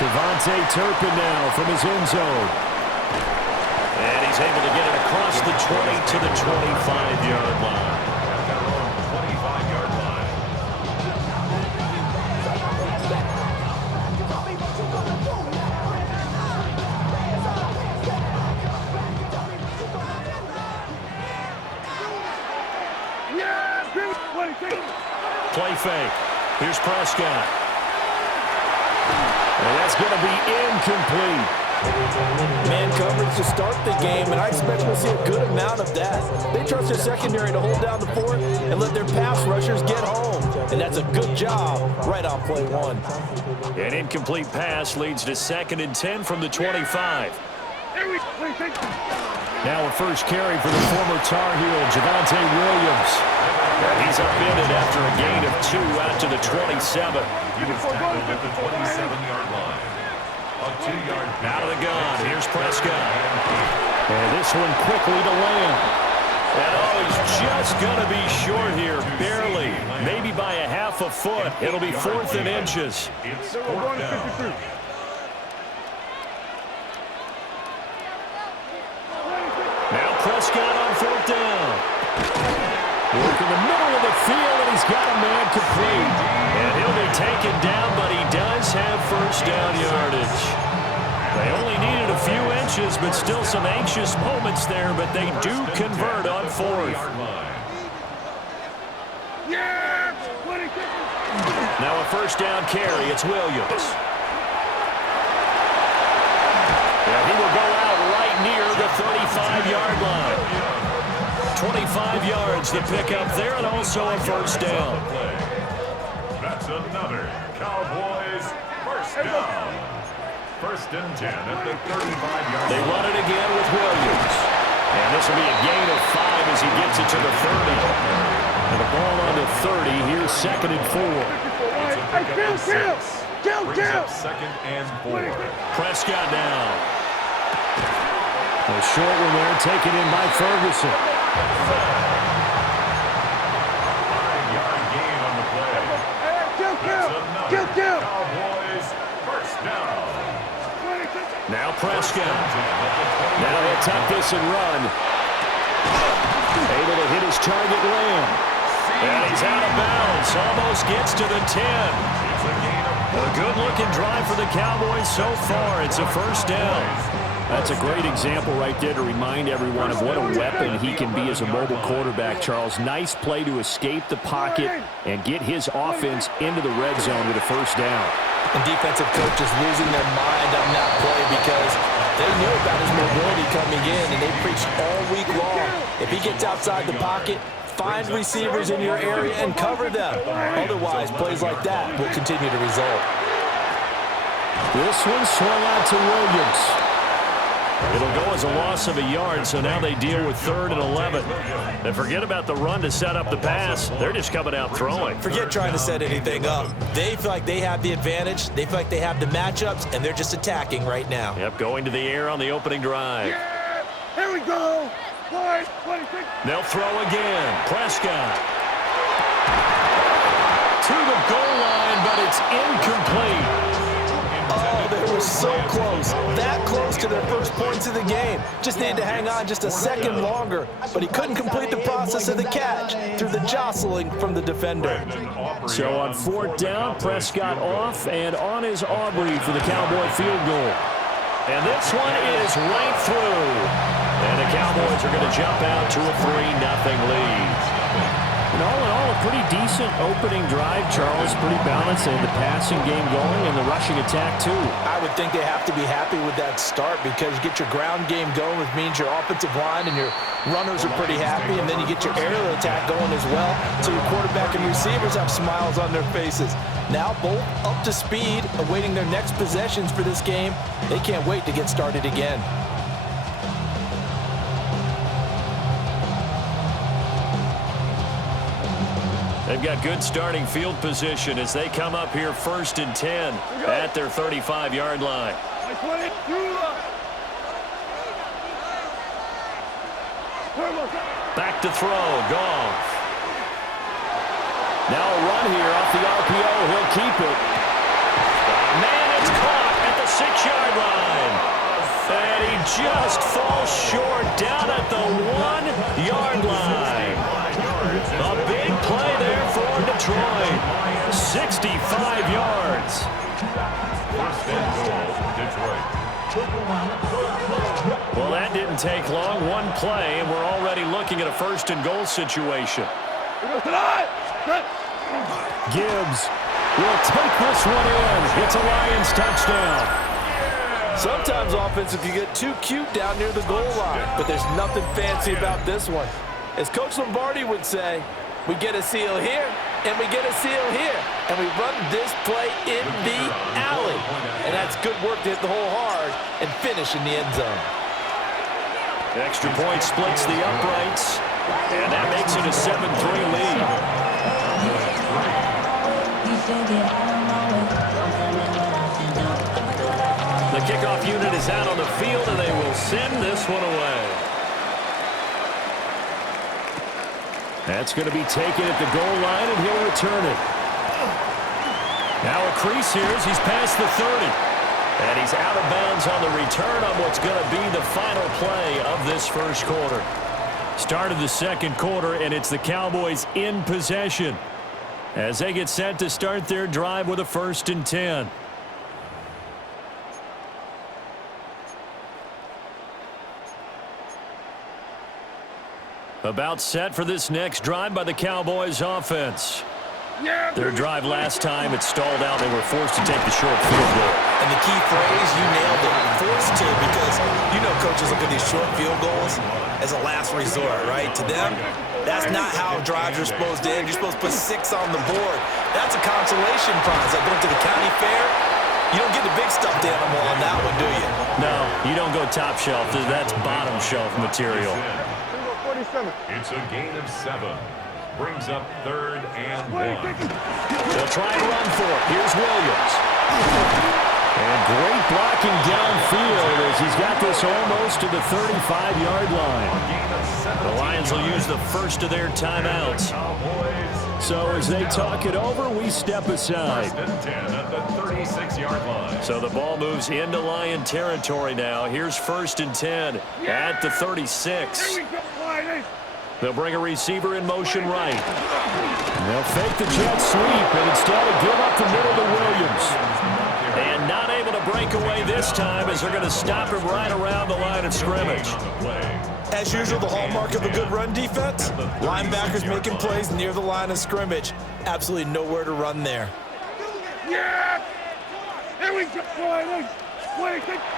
Devontae Turpin now from his end zone. And he's able to get it across the 20 to the 25-yard line. Play fake. Here's Prescott. And that's going to be incomplete. Man coverage to start the game, and I expect we'll see a good amount of that. They trust their secondary to hold down the fort and let their pass rushers get home. And that's a good job right on play one. An incomplete pass leads to 2nd and 10 from the 25. Now a first carry for the former Tar Heel, Javonte Williams. He's upended after a gain of 2 out to the 27. He was tackled at the 27-yard line. A 2-yard out of the gun. Here's Prescott. And this one quickly to land. And he's just going to be short here, barely. Maybe by a half a foot. It'll be 4th and inches. It's 4th down. Now Prescott on 4th down. Work in the middle of the field, and he's got a man complete. And he'll be taken down, but he does have first down yardage. They only needed a few inches, but still some anxious moments there, but they do convert on 4th. Now a first down carry. It's Williams. And he will go out right near the 35-yard line. 25 yards to pick up there, and also a first down. That's another Cowboys first down. 1st and 10 at the 35-yard line. They run it again with Williams. And this will be a gain of 5 as he gets it to the 30. And the ball on the 30. Here's 2nd and 4. Kill. 2nd and 4. Prescott down. A short one there, taken in by Ferguson. 5-yard gain on the play. Kill. Cowboys first down. Now Prescott. Now he'll tuck this and run. Able to hit his target Lamb. And he's out of bounds. Almost gets to the 10. A good-looking drive for the Cowboys so far. It's a first down. That's a great example right there to remind everyone of what a weapon he can be as a mobile quarterback, Charles. Nice play to escape the pocket and get his offense into the red zone with a first down. And defensive coaches losing their mind on that play because they knew about his mobility coming in, and they preached all week long. If he gets outside the pocket, find receivers in your area and cover them. Otherwise, plays like that will continue to result. This one swung out to Williams. It'll go as a loss of a yard, so now they deal with 3rd and 11. And forget about the run to set up the pass. They're just coming out throwing. Forget trying to set anything up. They feel like they have the advantage. They feel like they have the matchups, and they're just attacking right now. Yep, going to the air on the opening drive. Yeah, here we go. They'll throw again. Prescott. To the goal line, but it's incomplete. Oh, they were so close. That close to their first points of the game. Just needed to hang on just a second longer, but he couldn't complete the process of the catch through the jostling from the defender. So on 4th down, Prescott off, and on is Aubrey for the Cowboy field goal. And this one is right through. And the Cowboys are going to jump out to a 3-0 lead. And all in all, a pretty decent opening drive, Charles. Pretty balanced, and the passing game going and the rushing attack, too. I would think they have to be happy with that start because you get your ground game going, which means your offensive line and your runners are pretty happy, and then you get your aerial attack going as well. So your quarterback and receivers have smiles on their faces. Now both up to speed, awaiting their next possessions for this game. They can't wait to get started again. They've got good starting field position as they come up here 1st and 10 at their 35-yard line. Back to throw, Goff. Now a run here off the RPO. He'll keep it. Man, it's caught at just falls short down at the 1-yard line. A big play there for Detroit. 65 yards. First and goal, Detroit. Well, that didn't take long. One play, and we're already looking at a first-and-goal situation. Gibbs will take this one in. It's a Lions touchdown. Sometimes offense, if you get too cute down near the goal line, but there's nothing fancy about this one. As Coach Lombardi would say, we get a seal here, and we get a seal here, and we run this play in the alley. And that's good work to hit the hole hard and finish in the end zone. Extra point splits the uprights, and that makes it a 7-3 lead. The kickoff unit is out on the field, and they will send this one away. That's going to be taken at the goal line, and he'll return it. Now a crease here as he's past the 30. And he's out of bounds on the return on what's going to be the final play of this first quarter. Start of the second quarter, and it's the Cowboys in possession as they get set to start their drive with a 1st and 10. About set for this next drive by the Cowboys offense. Their drive last time, it stalled out. They were forced to take the short field goal. And the key phrase, you nailed it, forced to, because you know coaches look at these short field goals as a last resort, right? To them, that's not how drives are supposed to end. You're supposed to put 6 on the board. That's a consolation prize. Like going to the county fair, you don't get the big stuffed animal on that one, do you? No, you don't go top shelf. That's bottom shelf material. It's a gain of 7. Brings up 3rd and 1. They'll try and run for it. Here's Williams. And great blocking downfield as he's got this almost to the 35-yard line. The Lions will use the first of their timeouts. So as they talk it over, we step aside. 1st and 10 at the 36-yard line. So the ball moves into Lion territory now. Here's 1st and 10 at the 36. They'll bring a receiver in motion right. They'll fake the jet sweep and instead give up the middle to Williams. And not able to break away this time as they're going to stop him right around the line of scrimmage. As usual, the hallmark of a good run defense, linebackers making plays near the line of scrimmage. Absolutely nowhere to run there. Yeah! Here we go!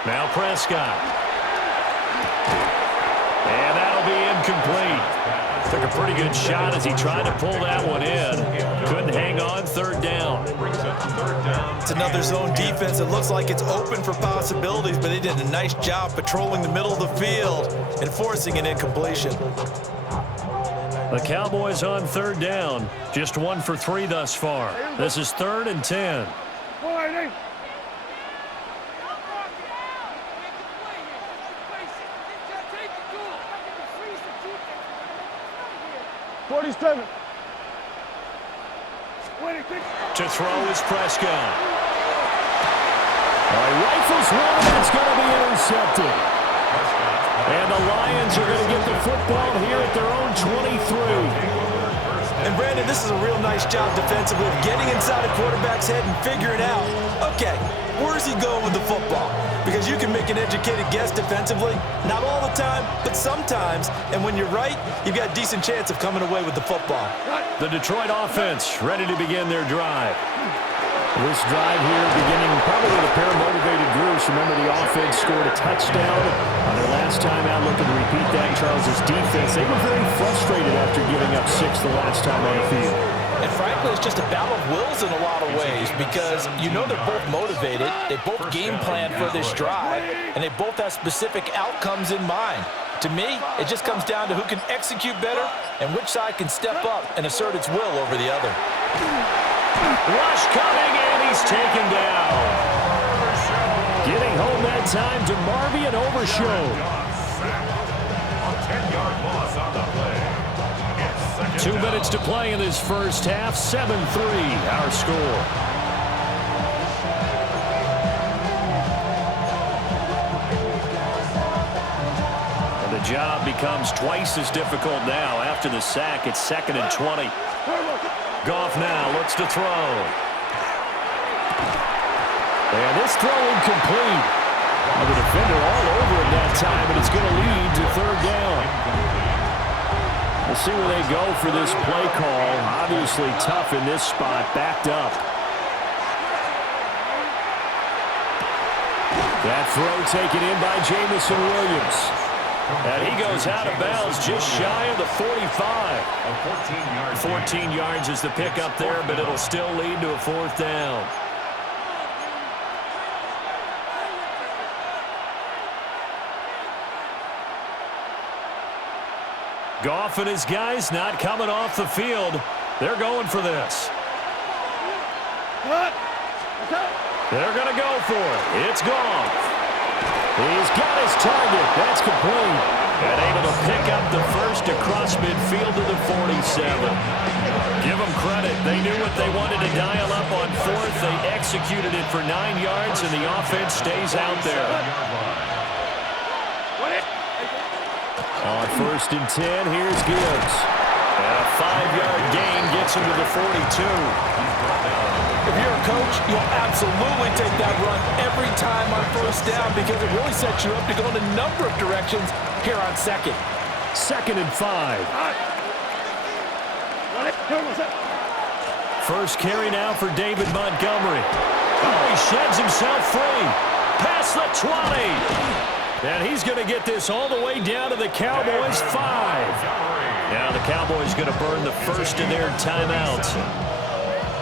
Now Prescott. And that'll be incomplete. Took a pretty good shot as he tried to pull that one in. Couldn't hang on, 3rd down. It's another zone defense. It looks like it's open for possibilities, but they did a nice job patrolling the middle of the field and forcing an incompletion. The Cowboys on 3rd down. Just 1 for 3 thus far. This is 3rd and 10. 47. To throw is Prescott. Rifles one, and it's going to be intercepted. And the Lions are going to get the football here at their own 23. And Brandon, this is a real nice job defensively of getting inside a quarterback's head and figuring out, okay, where's he going with the football? Because you can make an educated guess defensively, not all the time, but sometimes. And when you're right, you've got a decent chance of coming away with the football. The Detroit offense ready to begin their drive. This drive here beginning probably with a pair of motivated groups. Remember, the offense scored a touchdown on their last time out. Looking to repeat that. Charles' defense, they were very frustrated after giving up 6 the last time on the field. And frankly, it's just a battle of wills in a lot of ways because you know they're both motivated. They both game plan for this drive, and they both have specific outcomes in mind. To me, it just comes down to who can execute better and which side can step up and assert its will over the other. Rush coming, and he's taken down. Getting home that time to Marvy and Overshown. A 10-yard loss on the play. 2 minutes to play in this first half. 7-3 our score. job becomes twice as difficult now. After the sack, it's 2nd and 20. Goff now looks to throw. And this throw incomplete. The defender all over it that time, but it's going to lead to 3rd down. We'll see where they go for this play call. Obviously tough in this spot, backed up. That throw taken in by Jamison Williams. And he goes out of bounds just shy of the 45. 14 yards is the pickup there, but it'll still lead to a 4th down. Goff and his guys not coming off the field. They're going for this. They're going to go for it. It's Goff. He's got his target. That's complete. And able to pick up the first across midfield to the 47. Give them credit. They knew what they wanted to dial up on 4th. They executed it for 9 yards, and the offense stays out there. On 1st and 10, here's Gibbs. And a 5-yard gain gets him to the 42. If you're a coach, you'll absolutely take that run every time on 1st down because it really sets you up to go in a number of directions here on 2nd. 2nd and 5. First carry now for David Montgomery. Oh, he sheds himself free. Past the 20. And he's going to get this all the way down to the Cowboys' 5. Now the Cowboys going to burn the first of their timeouts.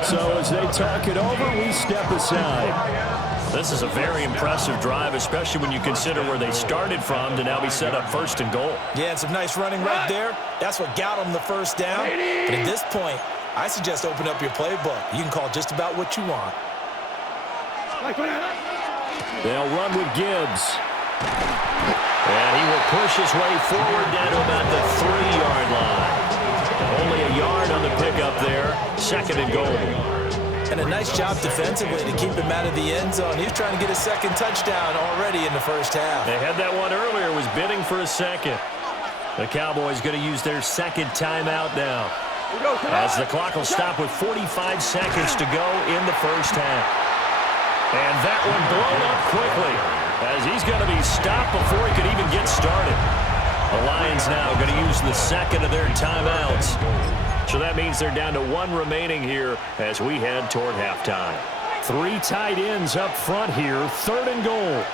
So as they talk it over, we step aside. This is a very impressive drive, especially when you consider where they started from to now be set up 1st and goal. Yeah, and some nice running right there. That's what got them the 1st down. But at this point, I suggest open up your playbook. You can call just about what you want. They'll run with Gibbs. And he will push his way forward down to about the 3-yard line. Only a yard on the pickup there. 2nd and goal. And a nice job defensively to keep him out of the end zone. He was trying to get a 2nd touchdown already in the 1st half. They had that one earlier, was bidding for a 2nd. The Cowboys going to use their 2nd timeout now, as the clock will stop with 45 seconds to go in the 1st half. And that one blown up quickly, as he's going to be stopped before he could even get started. The Lions now going to use the 2nd of their timeouts. So that means they're down to 1 remaining here as we head toward halftime. 3 tight ends up front here, 3rd and goal.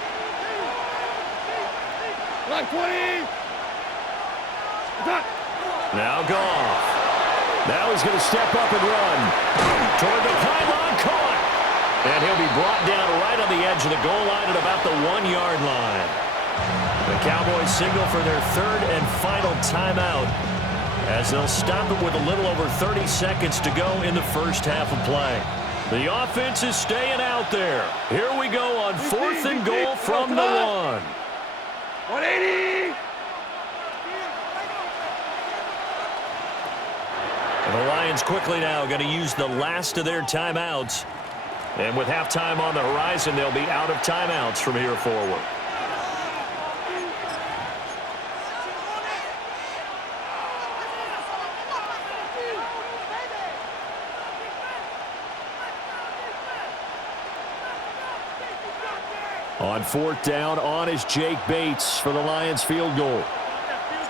Now Goff. Now he's going to step up and run. Toward the pylon, caught. And he'll be brought down right on the edge of the goal line at about the 1-yard line. The Cowboys signal for their 3rd and final timeout, as they'll stop it with a little over 30 seconds to go in the 1st half of play. The offense is staying out there. Here we go on 4th and goal from the 1. 180. And the Lions quickly now going to use the last of their timeouts. And with halftime on the horizon, they'll be out of timeouts from here forward. On 4th down, on is Jake Bates for the Lions field goal.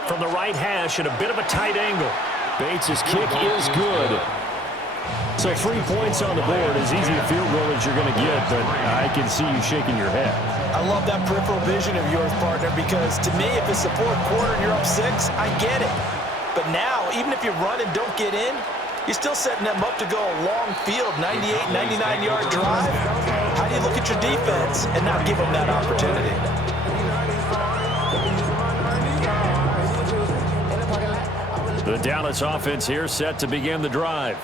From the right hash at a bit of a tight angle. Bates' kick is good. So 3 points on the board, as easy a field goal as you're going to get, but I can see you shaking your head. I love that peripheral vision of yours, partner, because to me, if it's the 4th quarter and you're up 6, I get it. But now, even if you run and don't get in, you're still setting them up to go a long field, 98, 99-yard drive. How do you look at your defense and not give them that opportunity? The Dallas offense here set to begin the drive.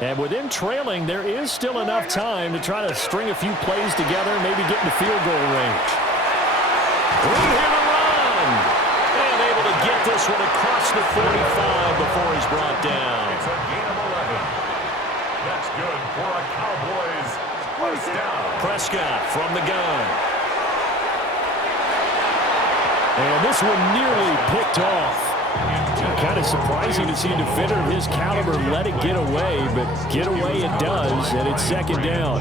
And with them trailing, there is still enough time to try to string a few plays together, maybe get in the field goal range. Here to run! And able to get this one across the 45 before he's brought down. It's a gain of 11. That's good for a Cowboys first down. Prescott from the gun. And this one nearly picked off. Kind of surprising to see a defender of his caliber let it get away, but get away it does, and it's second down.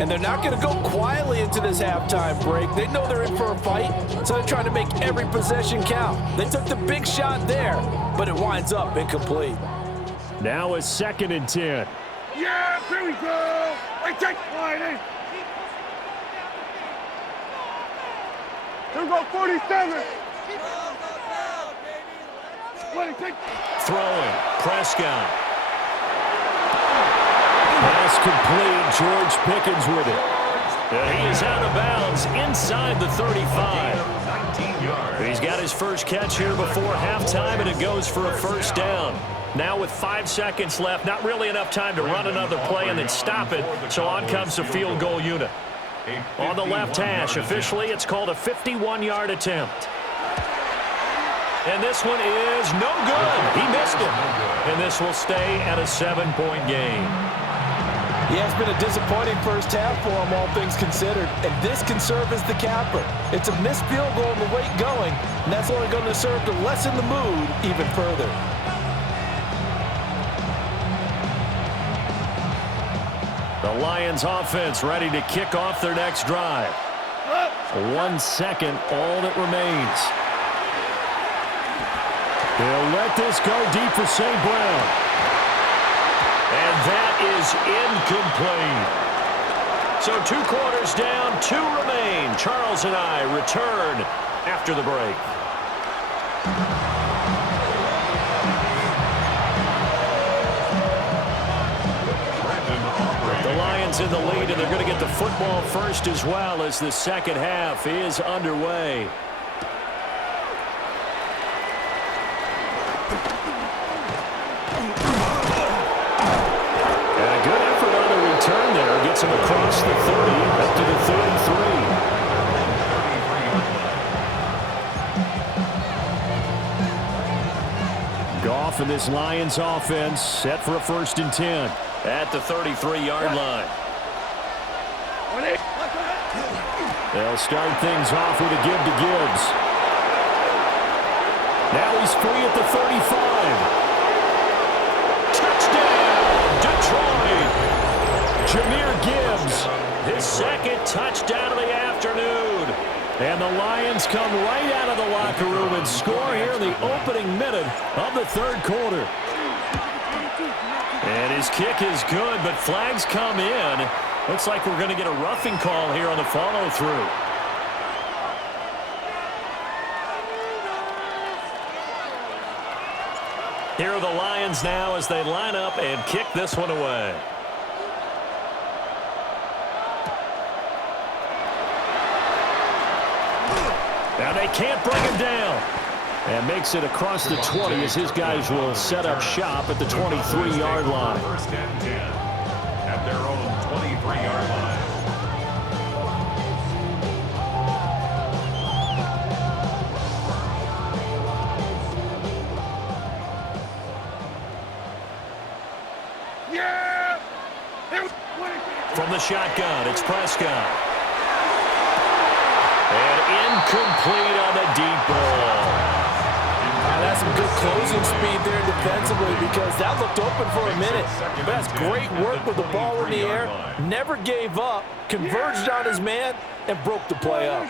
And they're not going to go quietly into this halftime break. They know they're in for a fight, so they're trying to make every possession count. They took the big shot there, but it winds up incomplete. Now it's 2nd and 10. Yeah, here we go. Wait, take Friday. Here we go, 47. Throwing, Prescott. Pass complete, George Pickens with it. He is out of bounds inside the 35. He's got his first catch here before halftime, and it goes for a first down. Now with 5 seconds left, not really enough time to run another play and then stop it, so on comes the field goal unit. On the left hash, officially it's called a 51-yard attempt. And this one is no good. He missed it. And this will stay at a 7-point game. Yeah, it's been a disappointing first half for him, all things considered. And this can serve as the capper. It's a missed field goal on the way going, and that's only going to serve to lessen the mood even further. The Lions offense ready to kick off their next drive. 1 second, all that remains. They'll let this go deep for St. Brown. And that is incomplete. So 2 quarters down, 2 remain. Charles and I return after the break. The Lions in the lead, and they're going to get the football first as well as the second half is underway. Gets him across the 30, up to the 33. Goff and this Lions offense set for a 1st and 10 at the 33-yard line. They'll start things off with a give to Gibbs. Now he's free at the 35. Touchdown, Detroit! Jahmyr Gibbs, his 2nd touchdown of the afternoon. And the Lions come right out of the locker room and score here in the opening minute of the 3rd quarter. And his kick is good, but flags come in. Looks like we're going to get a roughing call here on the follow-through. Here are the Lions now as they line up and kick this one away. Now they can't bring him down. And makes it across the 20 as his guys will set up shop at the 23-yard line. 1st and 10 at their own 23-yard line. Yeah! From the shotgun, it's Prescott. And incomplete on the deep ball. That's some good closing speed there defensively because that looked open for a minute. But that's great work with the ball in the air. Never gave up, converged on his man, and broke the play up.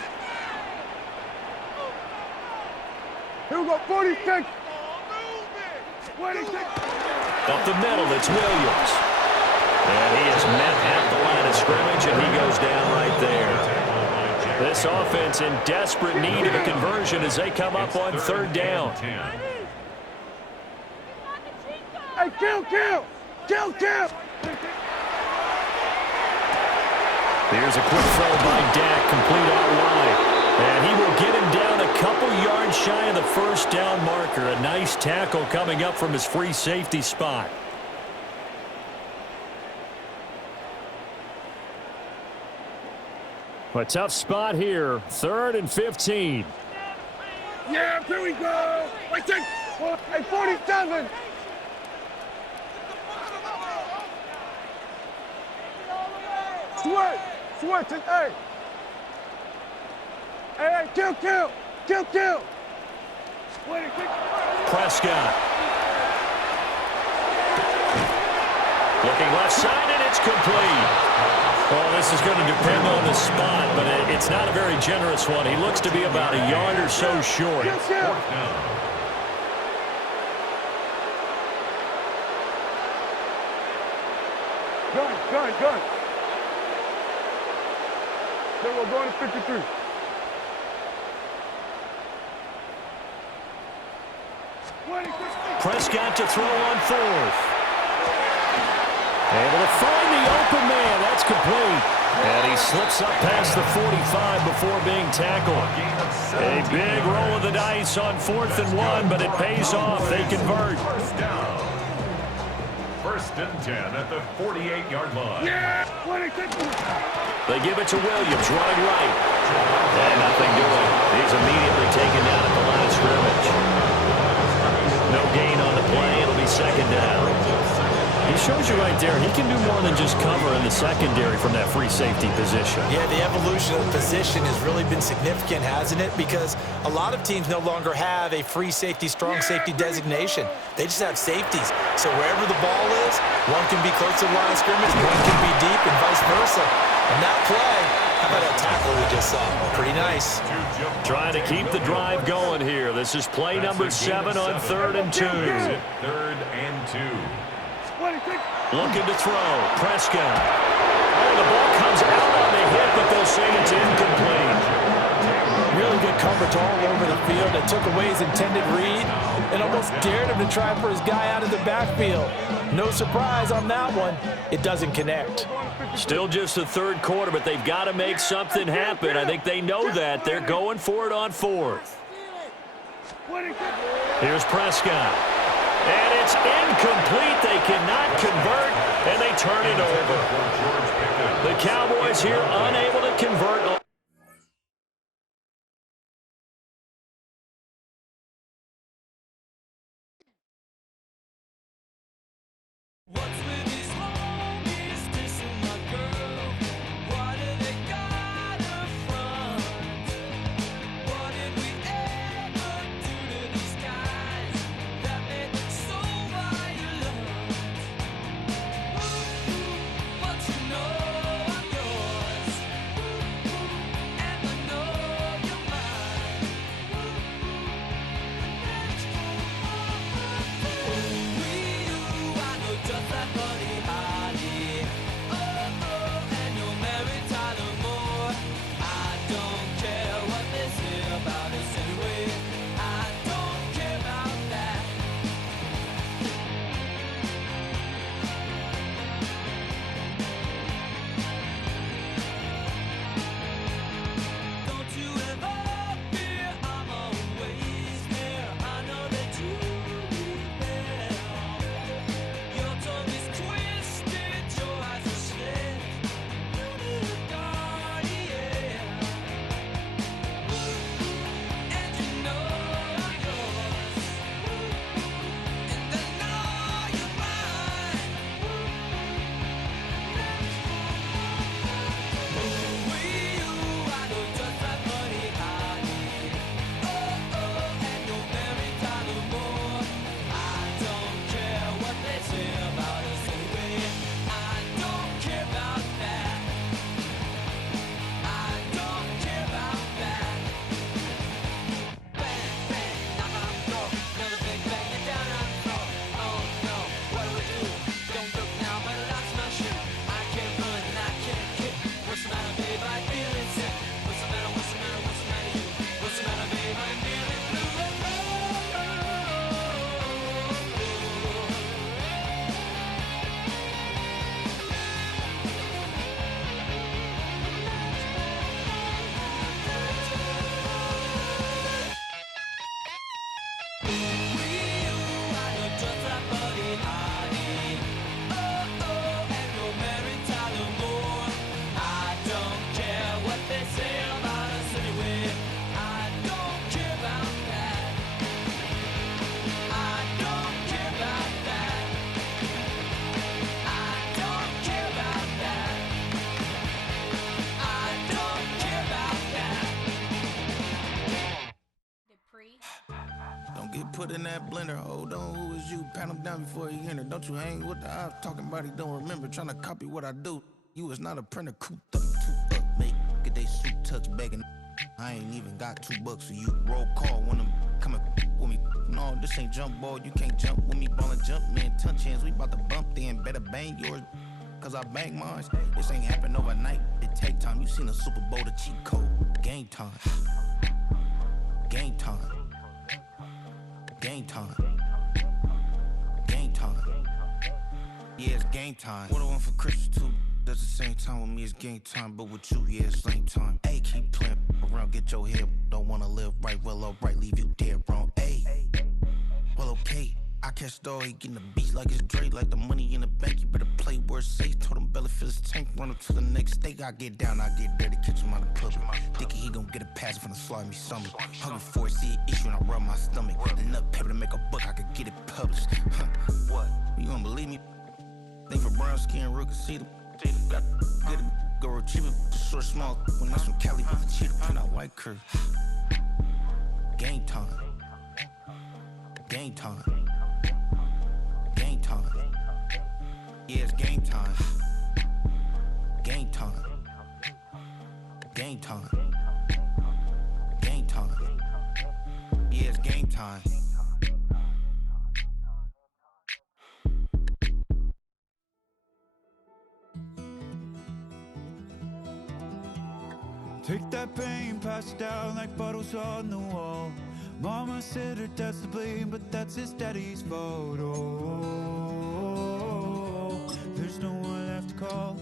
Here we go, 46. 26. Up the middle, it's Williams. And he is met at the line of scrimmage, and he goes down right there. This offense in desperate need of a conversion as they come up on 3rd down. Hey, kill! Here's a quick throw by Dak, complete out wide. And he will get him down a couple yards shy of the 1st down marker. A nice tackle coming up from his free safety spot. A tough spot here, 3rd and 15. Yeah, here we go. Wait, take. Hey, 47. Sweat, hey. Hey, kill. Wait, Prescott. Looking left side, and it's complete. Well, this is going to depend on the spot, but it's not a very generous one. He looks to be about a yard or so short. Gun. Then we're going to 53. Prescott to throw on fourth. Able to find the open man. That's complete. And he slips up past the 45 before being tackled. A big roll of the dice on 4th and 1, but it pays off. They convert. First and 10 at the 48-yard line. They give it to Williams, running right. And nothing doing. He's immediately taken down at the line of scrimmage. No gain on the play. It'll be second down. He shows you right there, he can do more than just cover in the secondary from that free safety position. Yeah, the evolution of the position has really been significant, hasn't it? Because a lot of teams no longer have a free safety, strong safety designation. They just have safeties. So wherever the ball is, one can be close to the line of scrimmage, one can be deep, and vice versa. And that play, how about that tackle we just saw? Pretty nice. Trying to keep the drive going here. This is play number 7 on 3rd and 2. 3rd and 2. Looking to throw. Prescott. Oh, the ball comes out on the hit, but they'll say it's incomplete. Really good coverage all over the field. It took away his intended read and almost dared him to try for his guy out of the backfield. No surprise on that one. It doesn't connect. Still just the 3rd quarter, but they've got to make something happen. I think they know that. They're going for it on 4th. Here's Prescott. And it's incomplete. They cannot convert, and they turn it over. The Cowboys here unable to convert. Get put in that blender. Hold on, who is you? Pat him down before he enter. Don't you hang with the ops talking about he don't remember. Trying to copy what I do. You is not a printer. Cooped up, too up, mate. Get they suit tucks begging. I ain't even got $2 for you. Roll call when I'm coming with me. No, this ain't jump ball. You can't jump with me. Ballin' jump, man. Touch hands. We bout to bump then. Better bang yours. Cause I bang mine. This ain't happen overnight. It take time. You seen a Super Bowl, the cheat code. Game time. Game time. Game time. Game time. Yeah, it's game time. What I want for Christmas too. At the same time with me, it's game time. But with you, yeah, it's lame time. Hey, keep playing around, get your head. Don't wanna live right, well, alright, leave you dead wrong. Hey, well, okay. I catch the dog, he getting the beats like it's Dre, like the money in the bank. You better play where it's safe. Told him belly fill his tank, run him to the next state. I get down, I get dirty, catch him on the club. Dickie, he gon' get a pass from the slimy summer. Hungry for it, see an issue and I rub my stomach. Enough paper to make a book, I could get it published. What? You don't believe me? Think for brown skin, real can see them. Got get it, go retrieve it, short, small. When that's from Cali, with the cheetah print out white curve. Game time. Game time. Game time. Yeah, it's game time. Game time. Game time. Game time. Yeah, it's game time. Take that pain, pass it down like bottles on the wall. Mama said her dad's to blame, but that's his daddy's fault. Oh, there's no one left to call.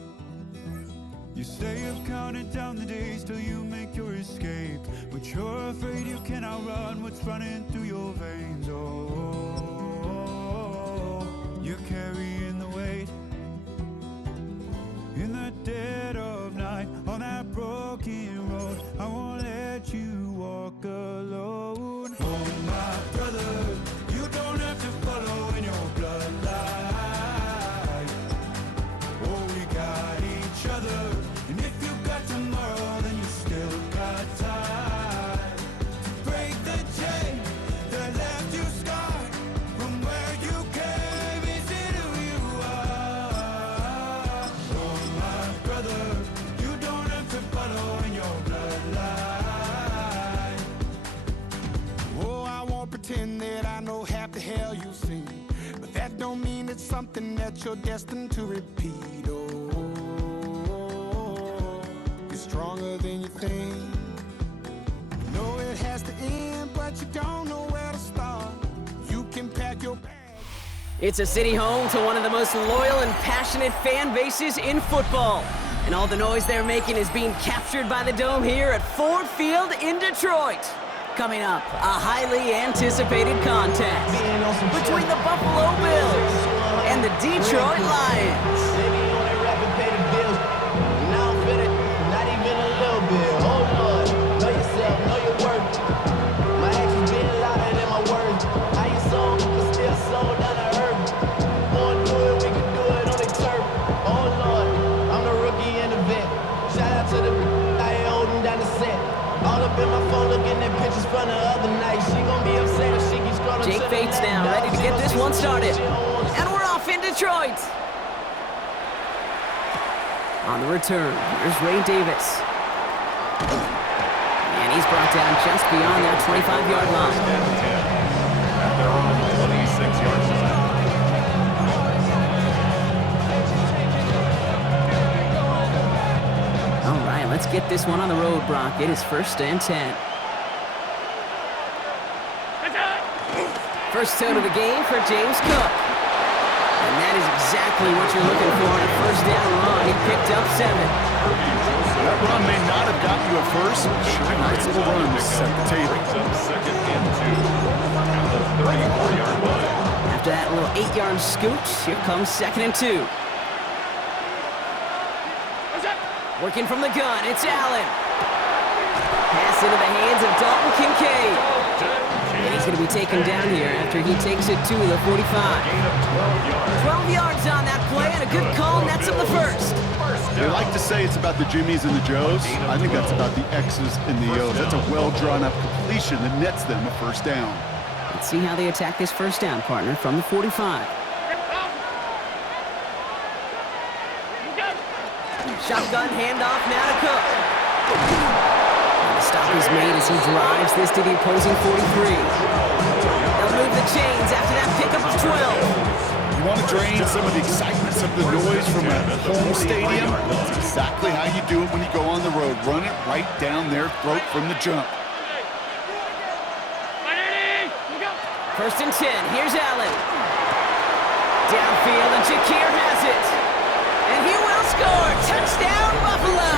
You stay up counting down the days till you make your escape, but you're afraid you can outrun what's running through your veins. Oh, you're carrying the weight in the dead of night on that broken road. I won't let you walk alone. Oh my brother, you don't have to follow in your bloodline. Oh, we got each other, and if you got tomorrow, then you still got time to break the chain that left you scarred from where you came into who you are. Oh my brother, you don't have to follow in your bloodline. Oh, I won't pretend that I know half the hell you've seen, but that don't mean it's something that you're destined to repeat. Oh, you're stronger than you think. You know it has to end, but you don't know where to start. You can pack your bags. It's a city home to one of the most loyal and passionate fan bases in football. And all the noise they're making is being captured by the Dome here at Ford Field in Detroit. Coming up, a highly anticipated contest between the Buffalo Bills and the Detroit Lions. Jake Bates now, ready to get this one started. And we're off in Detroit. On the return, here's Ray Davis. And he's brought down just beyond that 25-yard line. At their own 26-yard line. All right, let's get this one on the road, Brock. It is 1st and 10. First tone of the game for James Cook. And that is exactly what you're looking for on a 1st down run. He picked up 7. That run may not have gotten you a first, but sure, nice little run to set the table. Second and 2 at the 34-yard line. After that little 8-yard scoot, here comes 2nd and 2. Working from the gun, it's Allen. Pass into the hands of Dalton Kincaid. And he's going to be taken down here after he takes it to the 45. 12 yards on that play, and a good call nets him the first. They like to say it's about the Jimmies and the Joes. I think that's about the X's and the O's. That's a well-drawn-up completion that nets them a 1st down. Let's see how they attack this first down, partner, from the 45. Shotgun handoff now to Cook. And the stop is made as he drives this to the opposing 43. They'll move the chains after that pickup of 12. You want to drain some of the excitement, some of the noise from a home stadium? That's exactly how you do it when you go on the road. Run it right down their throat from the jump. First and 10. Here's Allen. Downfield, and Shakir has it. And he will score. Touchdown, Buffalo.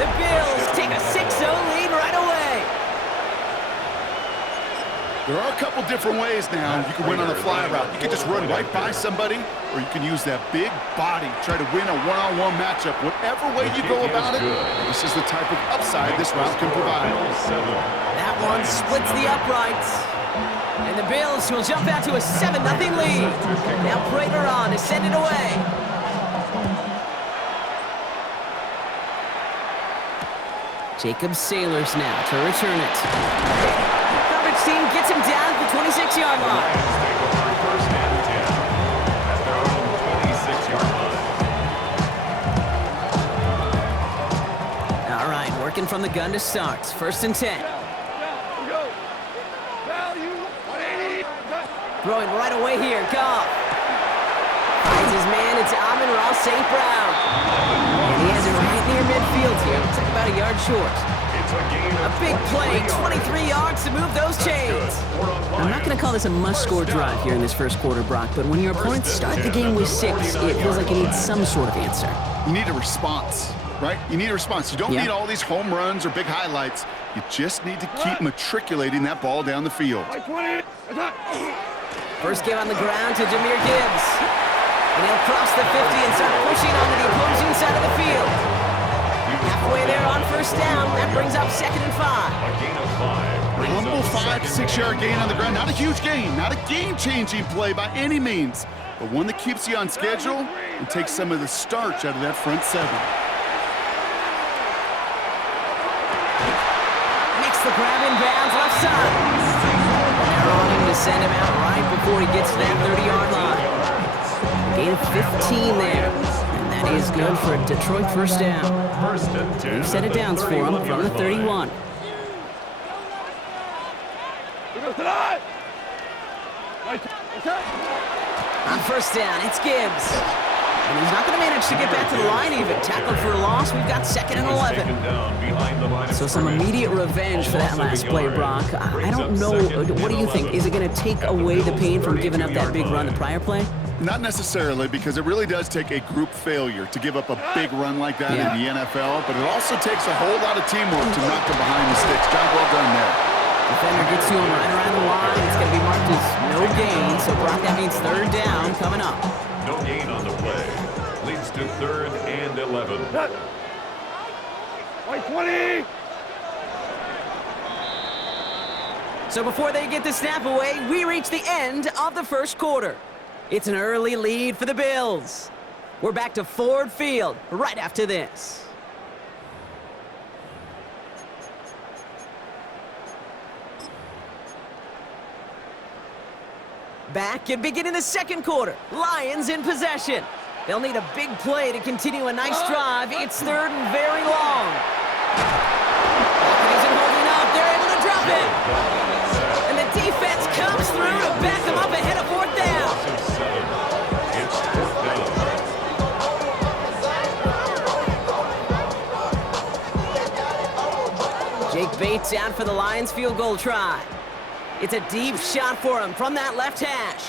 The Bills take a 6-0 lead right away. There are a couple different ways now. You can win on a fly route. You can just run right by somebody, or you can use that big body, try to win a one-on-one matchup. Whatever way you go about it, this is the type of upside this route can provide. That one splits the uprights. And the Bills will jump out to a 7-0 lead. Now Prater on to send it away. Jacob Sailors now to return it. Coverage team gets him down at the 26-yard line. First and 10 at their own 26-yard line. All right, working from the gun to start. First and 10. Throwing right away here, Goff. Finds his man, it's Amon-Ra St. Brown. And he has it right near midfield here. Looks like about a yard short. A big play, 23 yards to move those chains. I'm not going to call this a must-score drive here in this first quarter, Brock, but when your opponents start the game with 6, it feels like you need some sort of answer. You need a response, right? You need a response. You don't need all these home runs or big highlights. You just need to keep matriculating that ball down the field. First game on the ground to Jahmyr Gibbs. And he'll cross the 50 and start pushing onto the opposing side of the field. Halfway there on first down. That brings up 2nd and 5. A gain of 5. A humble 5 to 6 yard gain on the ground. Not a huge gain, not a game-changing play by any means, but one that keeps you on schedule and takes some of the starch out of that front 7. Makes the grab in bounds left side. They're on him to send him out right before he gets to that 30-yard line. Gain of 15 there. And that is good for a Detroit first down. They've set it down for him from the 31. On first down, it's Gibbs. And he's not going to manage to get back to the line even. Tackled for a loss. We've got 2nd and 11. So some immediate revenge for that last play, Brock. I don't know. What do you think? Is it going to take away the pain from giving up that big run the prior play? Not necessarily, because it really does take a group failure to give up a big run like that in the NFL, but it also takes a whole lot of teamwork to knock them behind the sticks. Job well done there. Defender gets to him right around the line. It's going to be marked as no gain, so Brock, that means 3rd down coming up. No gain on the play. Leads to 3rd and 11. White 20! So before they get the snap away, we reach the end of the first quarter. It's an early lead for the Bills. We're back to Ford Field right after this. Back and beginning the second quarter. Lions in possession. They'll need a big play to continue a nice drive. It's 3rd and very long. It isn't holding up. They're able to drop it. And the defense comes through to back them up ahead of 4th down. It's 4th down. Jake Bates out for the Lions field goal try. It's a deep shot for him from that left hash.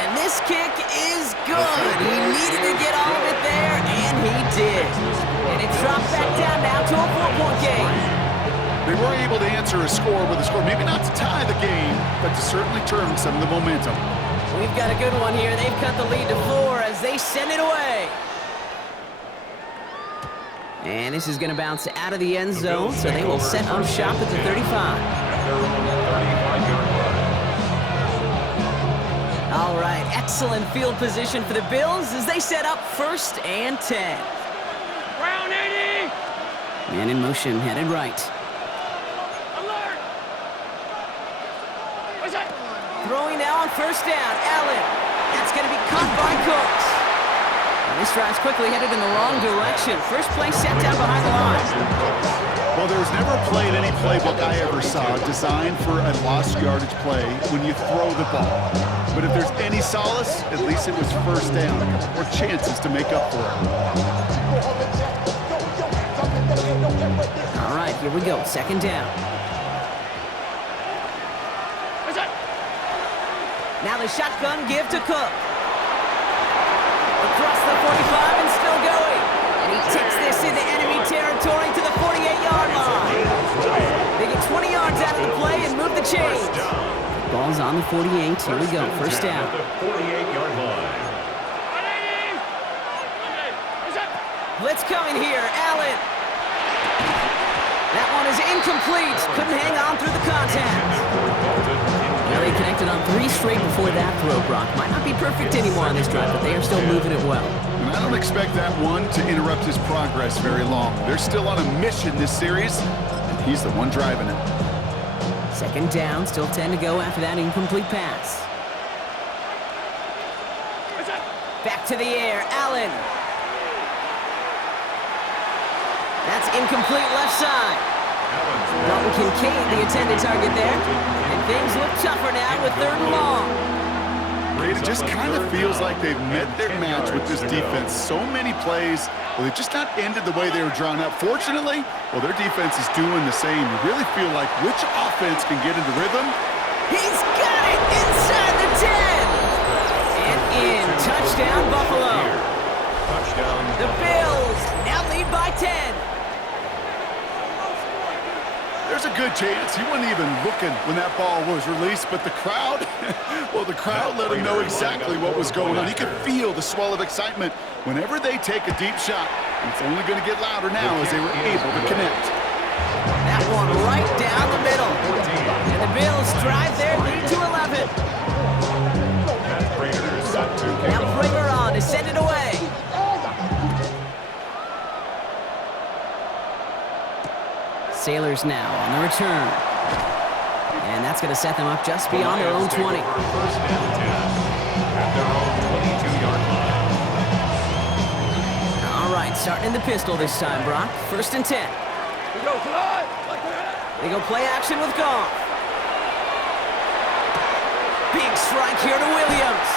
And this kick is good. He needed to get all of it there, and he did. And it dropped back down now to a 4-point game. They were able to answer a score with a score, maybe not to tie the game, but to certainly turn some of the momentum. We've got a good one here. They've cut the lead to 4 as they send it away. And this is going to bounce out of the end zone, so they will set up shop at the 35. All right, excellent field position for the Bills as they set up 1st and 10. Round 80! Man in motion, headed right. Alert! Throwing now on first down. Allen. That's going to be caught by Cooks. And this drive's quickly headed in the wrong direction. First play set down behind the line. Well, there was never a play in any playbook I ever saw designed for a lost yardage play when you throw the ball. But if there's any solace, at least it was first down or chances to make up for it. All right, here we go. Second down. Now the shotgun give to Cook. Across the 45 and still going. And he takes this into enemy territory to the 48-yard line. They get 20 yards out of the play and move the chains. Ball's on the 48. Here we go. First down. 48-yard line. Blitz coming here. Allen. That one is incomplete. Couldn't hang on through the contact. They connected on 3 straight before that throw, Brock. Might not be perfect anymore on this drive, but they are still moving it well. And I don't expect that one to interrupt his progress very long. They're still on a mission this series, and he's the one driving it. Second down, still 10 to go after that incomplete pass. Back to the air, Allen. That's incomplete left side. Dalton Kincaid, the intended target there. And things look tougher now with 3rd and long. It just kind of feels like they've met their match with this defense. So many plays, well, they've just not ended the way they were drawn up. Fortunately, well, their defense is doing the same. You really feel like which offense can get into rhythm? He's got it inside the 10. And in. Touchdown, Buffalo. Touchdown. The Bills now lead by 10. There's a good chance he wasn't even looking when that ball was released, but the crowd, well, the crowd let him know exactly what was going on. He could feel the swell of excitement whenever they take a deep shot. And it's only going to get louder now as they were able to connect. That one right down the middle. And the Bills drive their lead to 11. Now Prater on to send it away. Sailors now on the return. And that's going to set them up just beyond their own 20. First and 10 at their own 22-yard line. All right, starting in the pistol this time, Brock. First and 10. They go play action with Goff. Big strike here to Williams.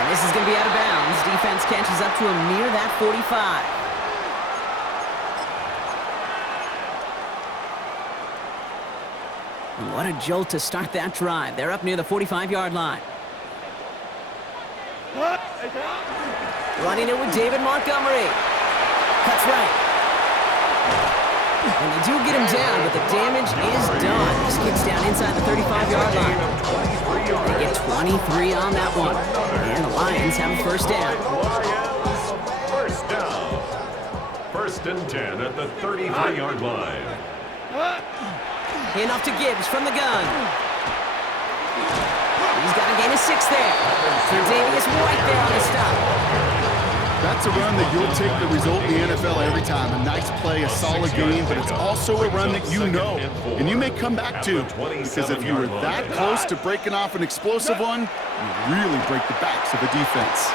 And this is going to be out of bounds. Defense catches up to him near that 45. What a jolt to start that drive. They're up near the 45-yard line. Running it with David Montgomery. Cuts right. And they do get him down, but the damage is done. This kicks down inside the 35-yard line. They get 23 on that one. And the Lions have a first down. First down. First and 10 at the 33-yard line. Handoff to Gibbs from the gun. He's got to gain a 6 there. Tre'Davious White there on the stop. That's a run that you'll take the result in the NFL every time. A nice play, a solid game, but it's also a run that you know, and you may come back to, because if you were that close to breaking off an explosive one, you really break the backs of the defense.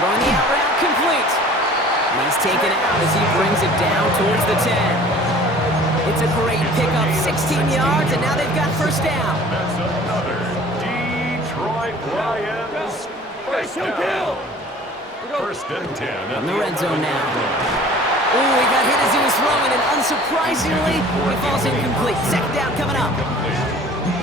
Throwing the out route complete. And he's taken out as he brings it down towards the 10. It's a great pickup, 16 yards, and now they've got first down. That's another Detroit Lions first down. First and 10 On the red zone now. Oh, he got hit as he was throwing, and unsurprisingly, he falls incomplete. Second down coming up.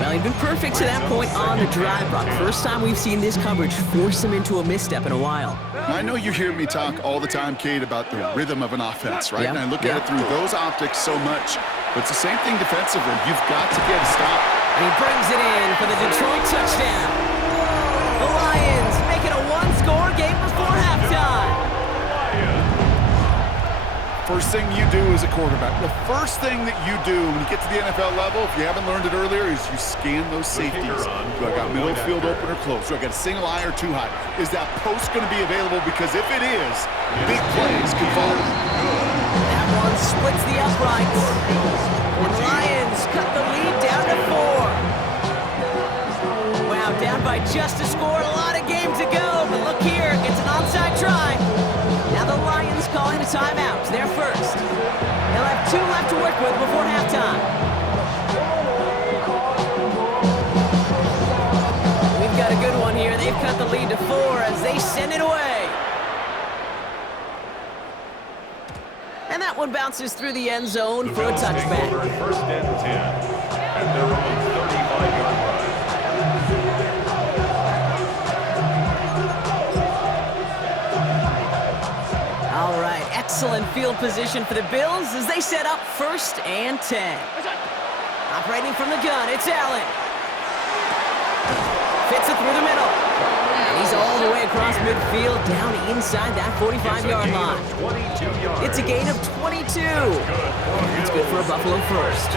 Well, he'd been perfect to that point on the drive, Brock. First time we've seen this coverage force him into a misstep in a while. I know you hear me talk all the time, Kate, about the rhythm of an offense, right? Yep. And I look at it through those optics so much. But it's the same thing defensively. You've got to get a stop. And he brings it in for the Detroit touchdown. The Lions make it a one-score game before halftime. First thing you do as a quarterback, the first thing that you do when you get to the NFL level, if you haven't learned it earlier, is you scan those safeties. Do I got middle field open or close? Do I got a single high or two high? Is that post going to be available? Because if it is, big plays can follow. That one splits the uprights. The Lions cut the lead down to 4. just to score, a lot of game to go. But look here, gets an onside try. Now the Lions calling a timeout, their first. They'll have 2 left to work with before halftime. We've got a good one here. They've cut the lead to 4 as they send it away. And that one bounces through the end zone for a touchback. First and 10 at their own 35-yard line. All right, excellent field position for the Bills as they set up first and 10. Operating from the gun, it's Allen. Fits it through the middle. And he's all the way across midfield, down inside that 45-yard line. It's a gain of 22. It's good for a Buffalo first.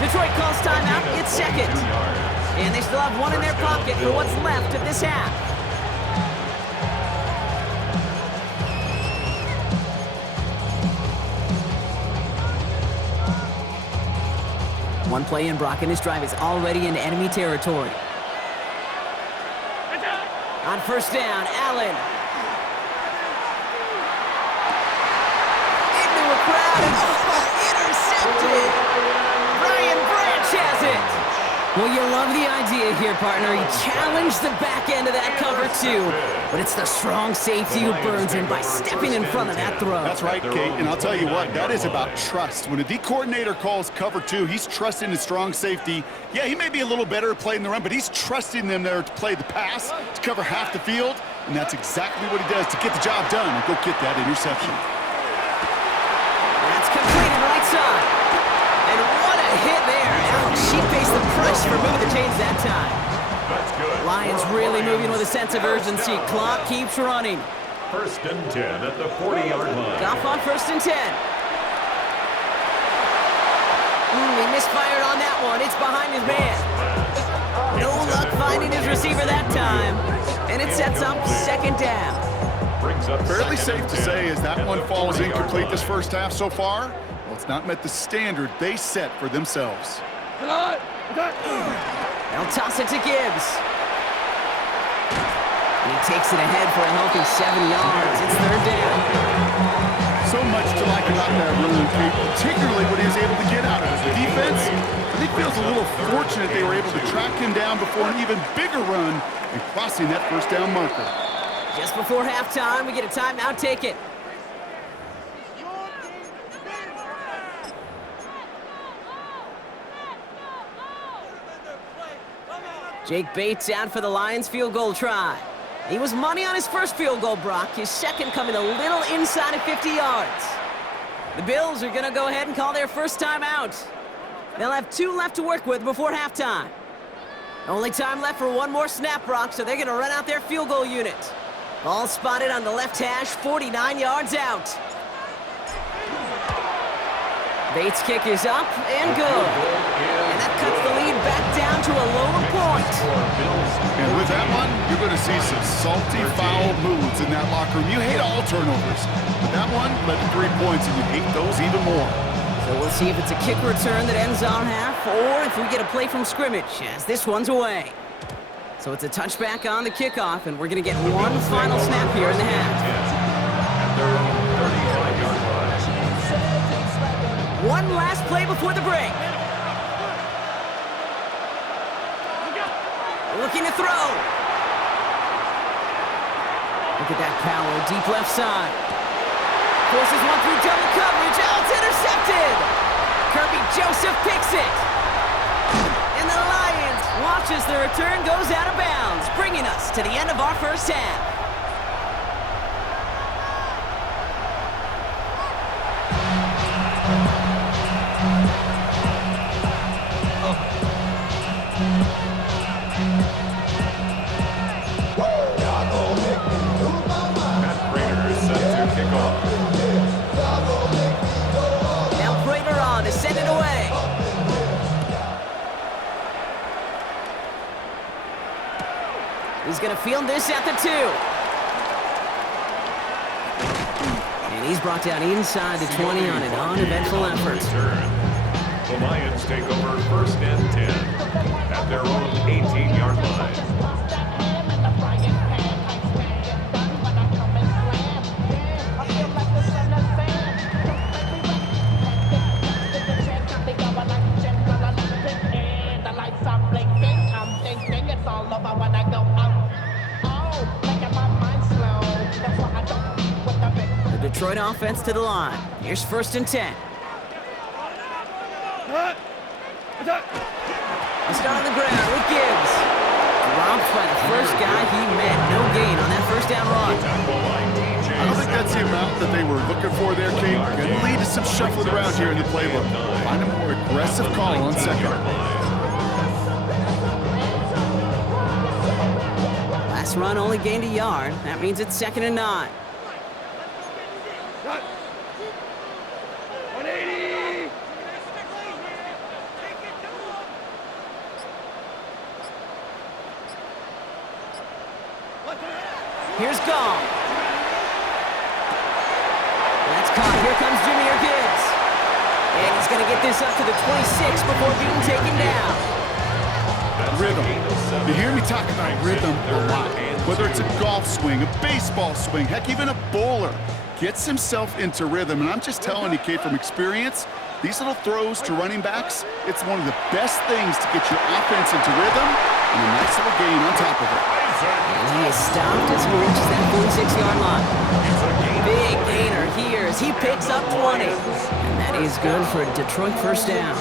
Detroit calls timeout, it's second. And they still have 1 in their pocket for what's left of this half. One play in, Brock, and this drive is already into enemy territory. On first down, Allen. Into a crowd. Intercepted. Brian Branch has it. Well, you love the idea here, partner. He challenged the back end of that cover, too. But it's the strong safety who burns him by stepping in front of that throw. That's right, Kate. And I'll tell you what, that is about trust. When a D coordinator calls cover 2, he's trusting his strong safety. Yeah, he may be a little better at playing the run, but he's trusting them there to play the pass, to cover half the field. And that's exactly what he does to get the job done and go get that interception. That's completed right side. And what a hit there. Ouch, she faced the pressure for moving the chains that time. That's good. Lions really moving with a sense of urgency. Clock keeps running. First and 10 at the 40-yard line. Goff on first and 10. He misfired on that one. It's behind his man. No luck finding his receiver that time. And it sets up second down. Fairly safe to say as that one falls incomplete this first half so far. Well, it's not met the standard they set for themselves. They'll toss it to Gibbs. And he takes it ahead for a healthy 7 yards. It's third down. So much to like about that run, Kate, particularly what he was able to get out of it. The defense, I think, feels a little fortunate they were able to track him down before an even bigger run and crossing that first down marker. Just before halftime, we get a timeout taken. Jake Bates out for the Lions field goal try. He was money on his first field goal, Brock. His second coming a little inside of 50 yards. The Bills are going to go ahead and call their first timeout. They'll have 2 left to work with before halftime. Only time left for 1 more snap, Brock, so they're going to run out their field goal unit. Ball spotted on the left hash, 49 yards out. Bates' kick is up and good. And that cuts the lead back down to a lower point. And with that one, you're going to see some salty, foul moods in that locker room. You hate all turnovers, but that one led to 3 points, and you hate those even more. So we'll see if it's a kick return that ends on half, or if we get a play from scrimmage, as this one's away. So it's a touchback on the kickoff, and we're going to get 1 final snap here in the half. At their own 35-yard line. 1 last play before the break. Looking to throw. Look at that power, deep left side. Forces one through double coverage. Oh, it's intercepted. Kirby Joseph picks it. And the Lions watch as the return goes out of bounds, bringing us to the end of our first half. He's going to field this at the 2. And he's brought down inside the 20 on an uneventful effort. The Lions take over 1st and 10 at their own 18-yard line. The Detroit offense to the line. Here's 1st and 10. A start on the ground with Gibbs. Dropped by the first guy he met. No gain on that 1st down run. I don't think that's the amount that they were looking for there, King. Going to lead to some shuffling around here in the playbook. Find a more aggressive call on 2nd. Last run only gained a yard. That means it's 2nd and 9. 180. Here's Gong. That's caught. Here comes Jimmy Gibbs. And he's going to get this up to the 26 before being taken down. Rhythm. You hear me talk about rhythm a lot. Whether it's a golf swing, a baseball swing, heck, even a bowler gets himself into rhythm. And I'm just telling you, kid, from experience, these little throws to running backs, it's one of the best things to get your offense into rhythm and a nice little gain on top of it. And he is stopped as he reaches that 46-yard line. Big gainer here as he picks up 20. And that is good for a Detroit 1st down.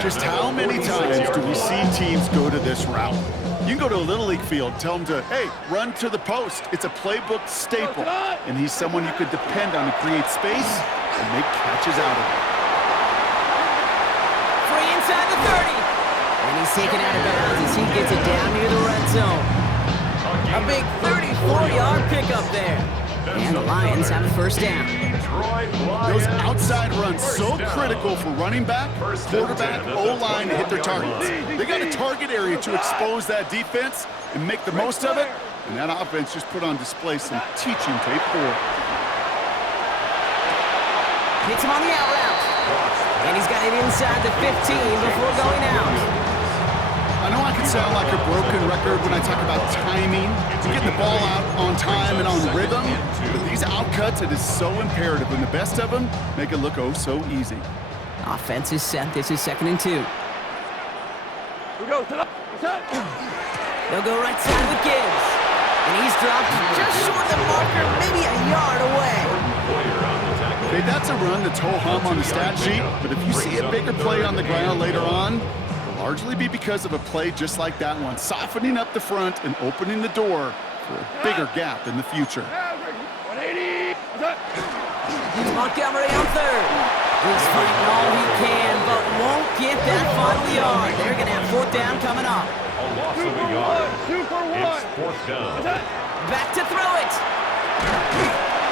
Just how many times do we see teams go to this route? You can go to a Little League field, tell them to, hey, run to the post. It's a playbook staple. And he's someone you could depend on to create space and make catches out of it. Free inside the 30. And he's taken out of bounds as he gets it down near the red zone. A big 34-yard pickup there. And the Lions have a 1st down. Those outside runs so critical for running back, quarterback, O-line to hit their targets. They got a target area to expose that defense and make the most of it. And that offense just put on display some teaching tape for it. Hits him on the out route. And he's got it inside the 15 before going out. I know I can sound like a broken record when I talk about timing, getting the ball out on time and on rhythm, but these outcuts, it is so imperative, and the best of them make it look oh so easy. Offense is set. This is 2nd and 2. We go to the set. They'll go right side with Gibbs. And he's dropped just short of the marker, maybe a yard away. Okay, that's a run that's ho-hum on the stat sheet, but if you see a bigger play on the ground later on, largely be because of a play just like that one, softening up the front and opening the door for a bigger gap in the future. 180. Here's Montgomery on 3rd. He's fighting all he can, but won't get that final yard. They're going to have 4th down coming up. A loss of a yard. It's 4th down. Back to throw it.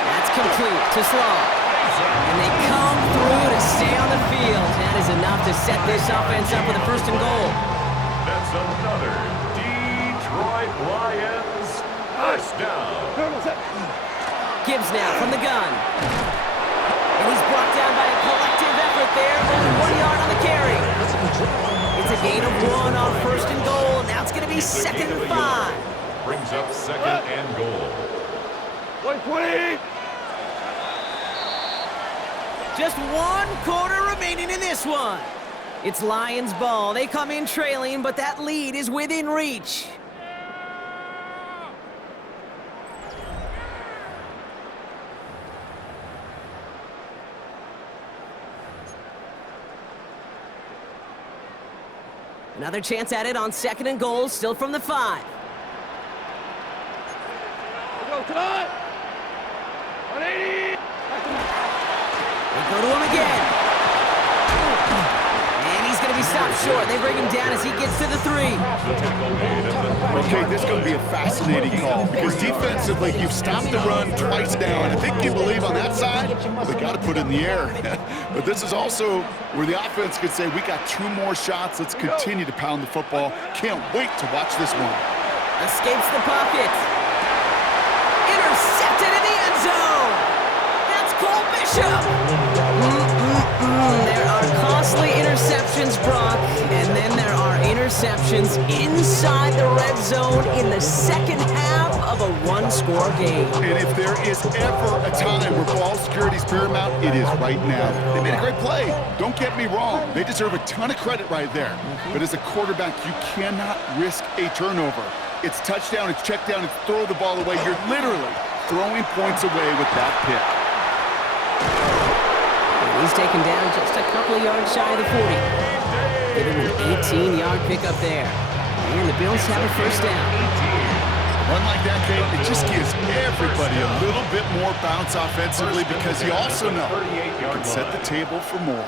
That's complete to Slaw. And they come through to stay on the field. That is enough to set this offense up with a 1st and goal. That's another Detroit Lions 1st down. Gibbs now from the gun. And he's brought down by a collective effort there. Only 1 yard on the carry. It's a gain of 1 on 1st and goal. Now it's going to be 2nd and 5. Brings up 2nd and goal. 120. Just 1 quarter remaining in this one. It's Lions ball. They come in trailing, but that lead is within reach. Another chance at it on 2nd and goal, still from the 5. Go cut. 180. They go to him again. And he's going to be stopped short. They bring him down as he gets to the 3. Okay, this is going to be a fascinating call because defensively, you've stopped the run twice now, and I think you believe on that side, they got to put it in the air. But this is also where the offense could say, we got 2 more shots. Let's continue to pound the football. Can't wait to watch this one. Escapes the pocket. Intercepted in the end zone. That's Cole Bishop. There are costly interceptions, Brock, and then there are interceptions inside the red zone in the second half of a one-score game. And if there is ever a time where ball security is paramount, it is right now. They made a great play. Don't get me wrong. They deserve a ton of credit right there. But as a quarterback, you cannot risk a turnover. It's touchdown, it's check down, it's throw the ball away. You're literally throwing points away with that pick. He's taken down just a couple of yards shy of the 40. Give him an 18-yard pickup there. And the Bills have a first down. Run like that, Kate, it just gives everybody a little bit more bounce offensively because you also know you can set the table for more.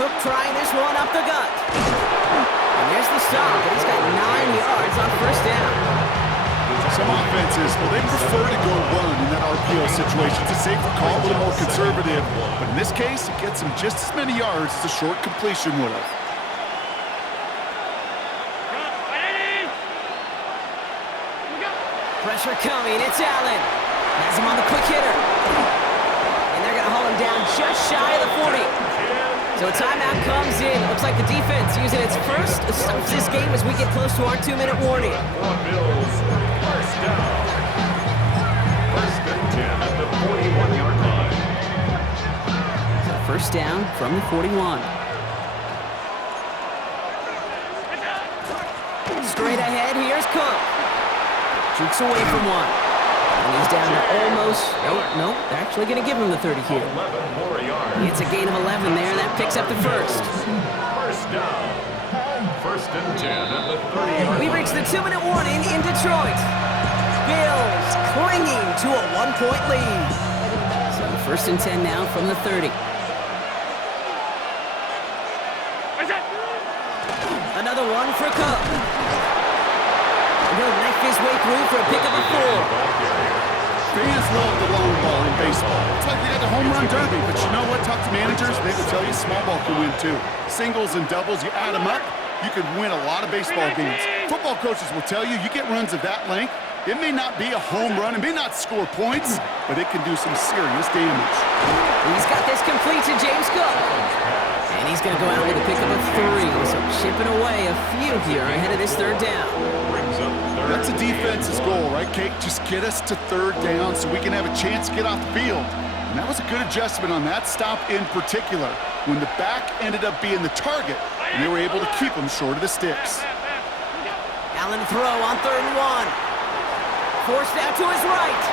Cook trying this one up the gut. And there's the stop, but he's got 9 yards on first down. Some offenses, well, they prefer to go run in that RPO situation. It's a safer call, a little more conservative. But in this case, it gets them just as many yards as a short completion would have. Pressure coming, it's Allen. Has him on the quick hitter. And they're going to haul him down just shy of the 40. So a timeout comes in. Looks like the defense using its first stops this game as we get close to our 2-minute warning. Bills, first down. First and 10 at the 41-yard line. So first down from the 41. Straight ahead, here's Cook. Jukes away from one. And he's down to almost, nope, they're actually going to give him the 30 here. 11 more yards. It's a gain of 11 there, and that picks up the first. First down. First and 10 at the 30-yard line. We reach the 2-minute warning in Detroit. Bills clinging to a 1-point lead. So first and 10 now from the 30. Another one for Cook. And he'll knife his way through for a pickup of 4. Fans love the long ball in baseball. It's like they got the home run derby, but you know what? Talk to managers, they will tell you small ball can win too. Singles and doubles, you add them up, you could win a lot of baseball games. Football coaches will tell you, you get runs of that length, it may not be a home run, it may not score points, but it can do some serious damage. He's got this complete to James Cook. And he's going to go out with a pickup of 3, so chipping away a few here ahead of this third down. That's a defense's goal, right, Kate? Just get us to third down so we can have a chance to get off the field. And that was a good adjustment on that stop in particular, when the back ended up being the target, and they were able to keep him short of the sticks. Allen throw on 3rd and 1. Forced out to his right.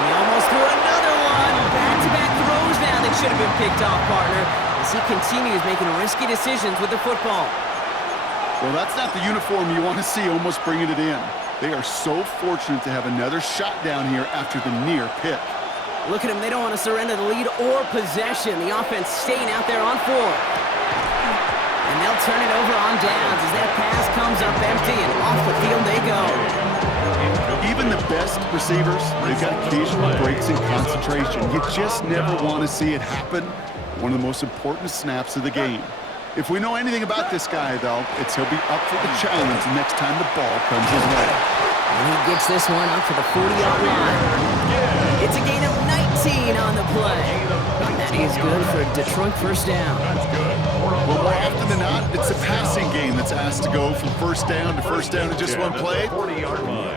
He almost threw another one. Back-to-back throws now that should have been picked off, partner, as he continues making risky decisions with the football. Well, that's not the uniform you want to see almost bringing it in. They are so fortunate to have another shot down here after the near pick. Look at them. They don't want to surrender the lead or possession. The offense staying out there on 4. And they'll turn it over on downs as that pass comes up empty and off the field they go. Even the best receivers, they've got occasional breaks in concentration. You just never want to see it happen. One of the most important snaps of the game. If we know anything about this guy, though, it's he'll be up for the challenge the next time the ball comes his way. And he gets this one up to the 40-yard line. It's a gain of 19 on the play. And that is good for a Detroit first down. Well, more often than not, it's a passing game that's asked to go from first down to just one play.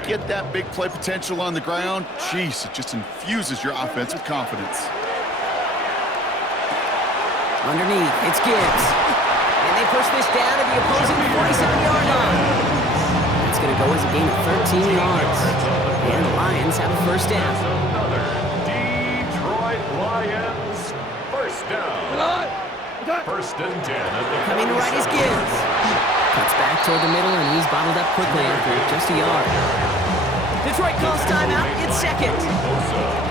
Get that big play potential on the ground. Jeez, it just infuses your offense with confidence. Underneath, it's Gibbs. And they push this down to the opposing 47-yard line. It's going to go as a gain of 13 yards. And the Lions have a first down. Another Detroit Lions first down. First and 10 at the Coming right is Gibbs. Cuts back toward the middle, and he's bottled up quickly after just a yard. Detroit calls timeout. It's second.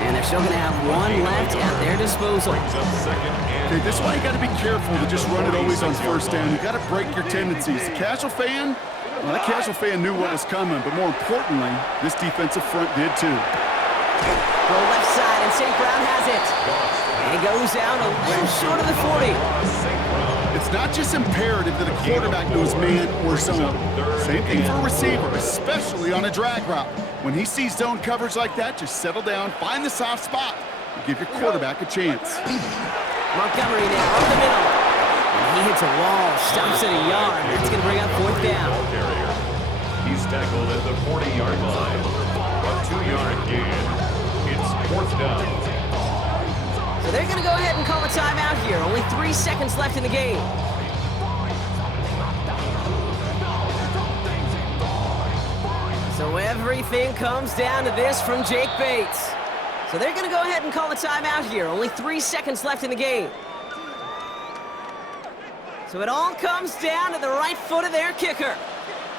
And they're still going to have one left at their disposal. Okay, this is why you got to be careful to just run it always on first down. You got to break your tendencies. The casual fan, well, that casual fan knew what was coming, but more importantly, this defensive front did too. Go left side, and St. Brown has it. And he goes down a little short of the 40. It's It's not just imperative that a quarterback knows man or zone. Same thing for a receiver, especially on a drag route. When he sees zone coverage like that, just settle down, find the soft spot, and give your quarterback a chance. Montgomery now up the middle. And he hits a wall, stops at a yard. That's going to bring up 4th down. He's tackled at the 40-yard line. A 2-yard gain. It's 4th down. So they're going to go ahead and call a timeout here. Only 3 seconds left in the game. So everything comes down to this from Jake Bates. So they're going to go ahead and call a timeout here. Only 3 seconds left in the game. So it all comes down to the right foot of their kicker.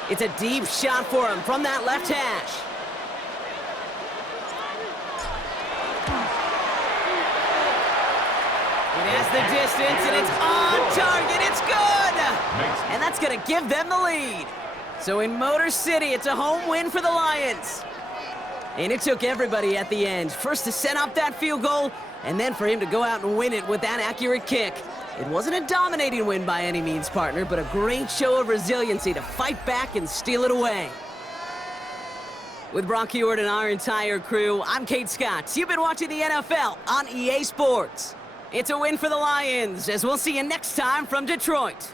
It's a deep shot for him from that left hash. It has the distance, and it's on target. It's good! And that's going to give them the lead. So in Motor City, it's a home win for the Lions. And it took everybody at the end. First to set up that field goal, and then for him to go out and win it with that accurate kick. It wasn't a dominating win by any means, partner, but a great show of resiliency to fight back and steal it away. With Brock Heward and our entire crew, I'm Kate Scott. You've been watching the NFL on EA Sports. It's a win for the Lions, as we'll see you next time from Detroit.